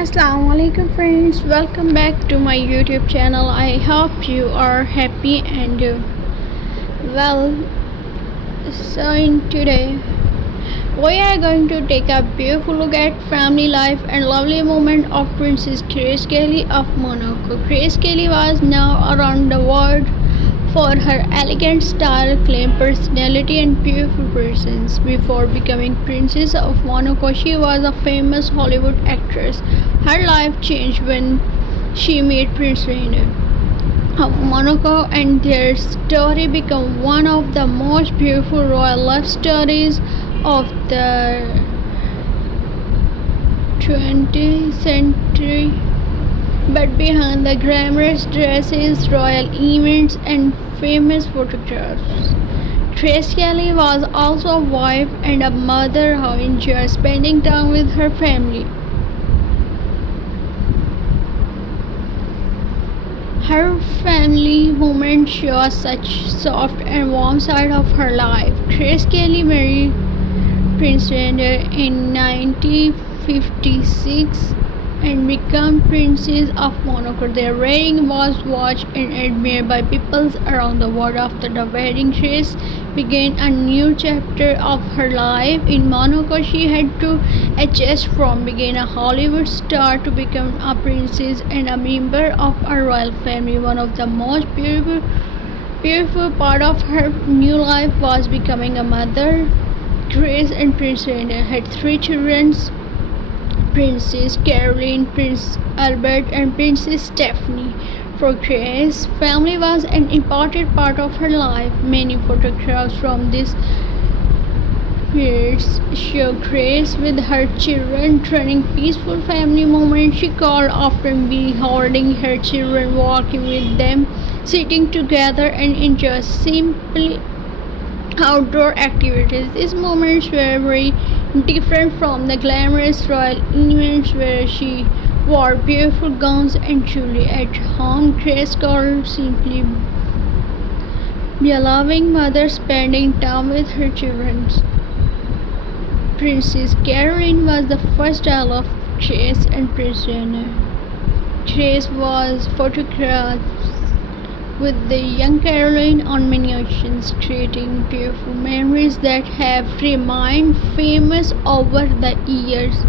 Assalamu alaikum friends, welcome back to my YouTube channel. I hope you are happy and well. So in today we are going to take a beautiful look at family life and lovely moment of Princess Grace Kelly of Monaco. Grace Kelly was now around the world for her elegant style, claim personality, and beautiful presence. Before becoming Princess of Monaco, she was a famous Hollywood actress. Her life changed when she met Prince Rainier of Monaco, and their story became one of the most beautiful royal love stories of the 20th century. But behind the glamorous dresses, royal events, and famous photographs, Grace Kelly was also a wife and a mother who enjoyed spending time with her family. Her family moments show such soft and warm side of her life. Grace Kelly married Prince Rainier in 1956 and became Princess of Monaco. Their wedding was watched and admired by people around the world. After the wedding, Grace began a new chapter of her life in Monaco. She had to adjust from being a Hollywood star to become a princess and a member of a royal family. One of the most beautiful part of her new life was becoming a mother. Grace and Prince Rainier had three children: Princess Caroline, Prince Albert, and Princess Stephanie. For Grace, family was an important part of her life. Many photographs from this period show Grace with her children during peaceful family moments. She called often be holding her children, walking with them, sitting together, and enjoy simply outdoor activities. These moments were very different from the glamorous royal events where she wore beautiful gowns and jewelry. At home, Grace could simply be a loving mother spending time with her children. Princess Caroline was the first child of Grace and Prince Rainier. Grace was photographed with the young Caroline on many occasions, creating beautiful memories that have remained famous over the years.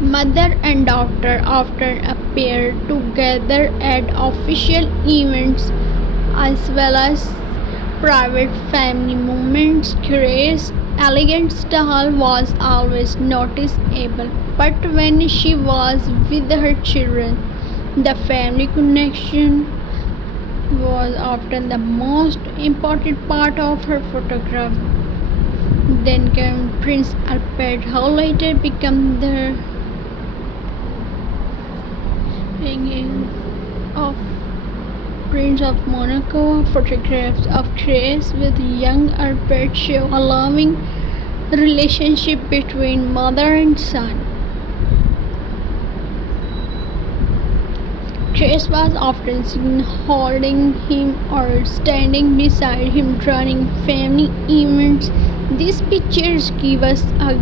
Mother and daughter often appear together at official events as well as private family moments. Grace's elegant style was always noticeable, but when she was with her children, the family connection was often the most important part of her photograph. Then came Prince Albert, who later became the king of Prince of Monaco. Photographs of Grace with young Albert show a loving relationship between mother and son. Grace was often seen holding him or standing beside him during family events. These pictures give us a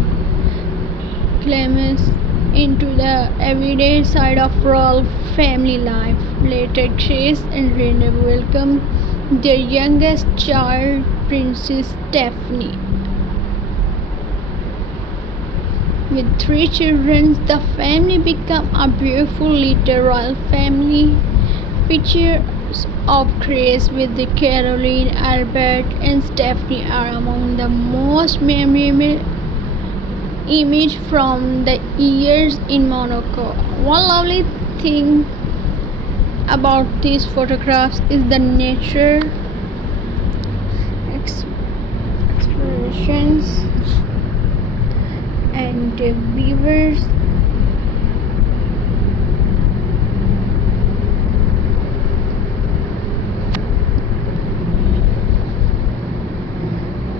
glimpse into the everyday side of royal family life. Later, Grace and Rainier welcomed their youngest child, Princess Stephanie. With three children, the family became a beautiful little royal family. Pictures of Grace with the Caroline, Albert, and Stephanie are among the most memorable images from the years in Monaco. One lovely thing about these photographs is the nature expressions and beavers.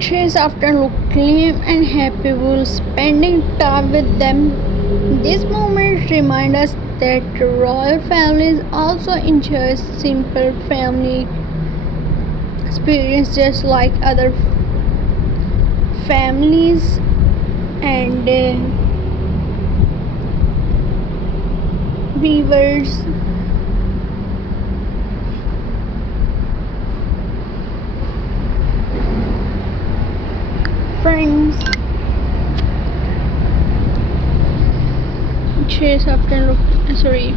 Grace often looked calm and happy while spending time with them. These moments remind us that royal families also enjoy simple family experiences just like other families, and viewers. Friends, cheers often look sorry.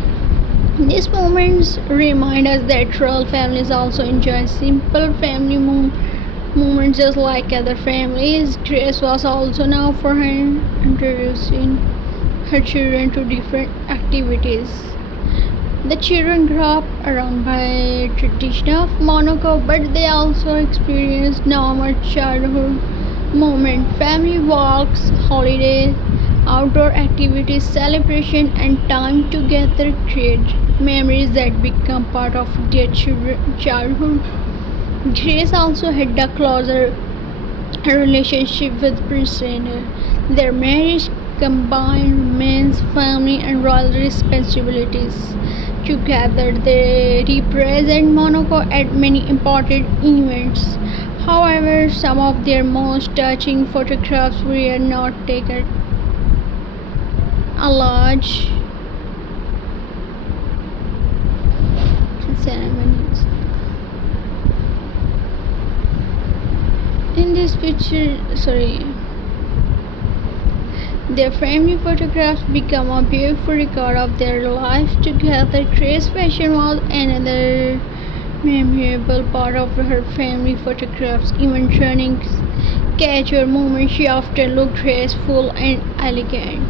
These moments remind us that real families also enjoy simple family moments just like other families. Grace was also now for her introducing her children to different activities. The children grew up around by tradition of Monaco, but they also experienced normal childhood moment, family walks, holidays, outdoor activities, celebration, and time together create memories that become part of their childhood. Grace also had a closer relationship with Prince Rainier. Their marriage combined romance, family, and royal responsibilities. Together, they represent Monaco at many important events. However, some of their most touching photographs were not taken a large ceremonies. In this picture, their family photographs become a beautiful record of their life together. Grace fashion was another memorable part of her family photographs. Even during casual moments, she often looked graceful and elegant.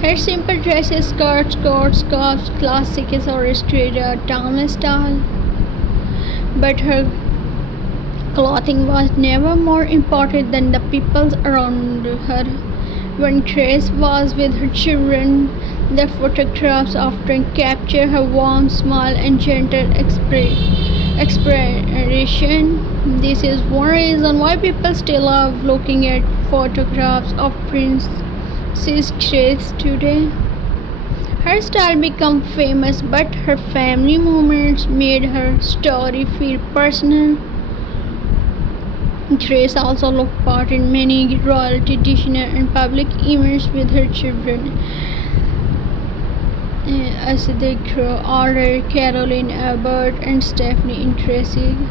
Her simple dresses, skirts, coats, scarves, classic accessories created a timeless style. But her clothing was never more important than the people around her. When Grace was with her children, the photographs often capture her warm smile and gentle expression. This is one reason why people still love looking at photographs of Princess Grace today. Her style became famous, but her family moments made her story feel personal. Grace also took part in many royalty dinner and public events with her children. As they grow older, Caroline, Albert, and Stephanie increasing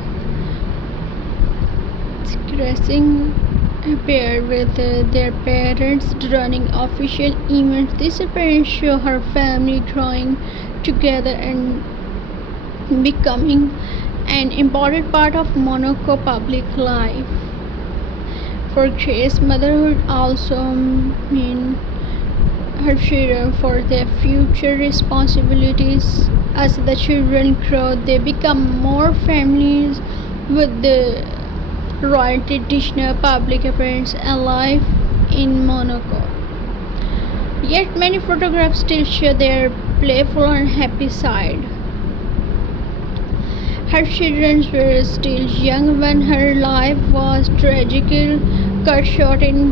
appeared with their parents during official events. These appearances show her family growing together and becoming an important part of Monaco public life. For Grace, motherhood also means her children for their future responsibilities. As the children grow, they become more familiar with the royalty, traditional public appearance, and life in Monaco. Yet many photographs still show their playful and happy side. Her children were still young when her life was tragically cut short in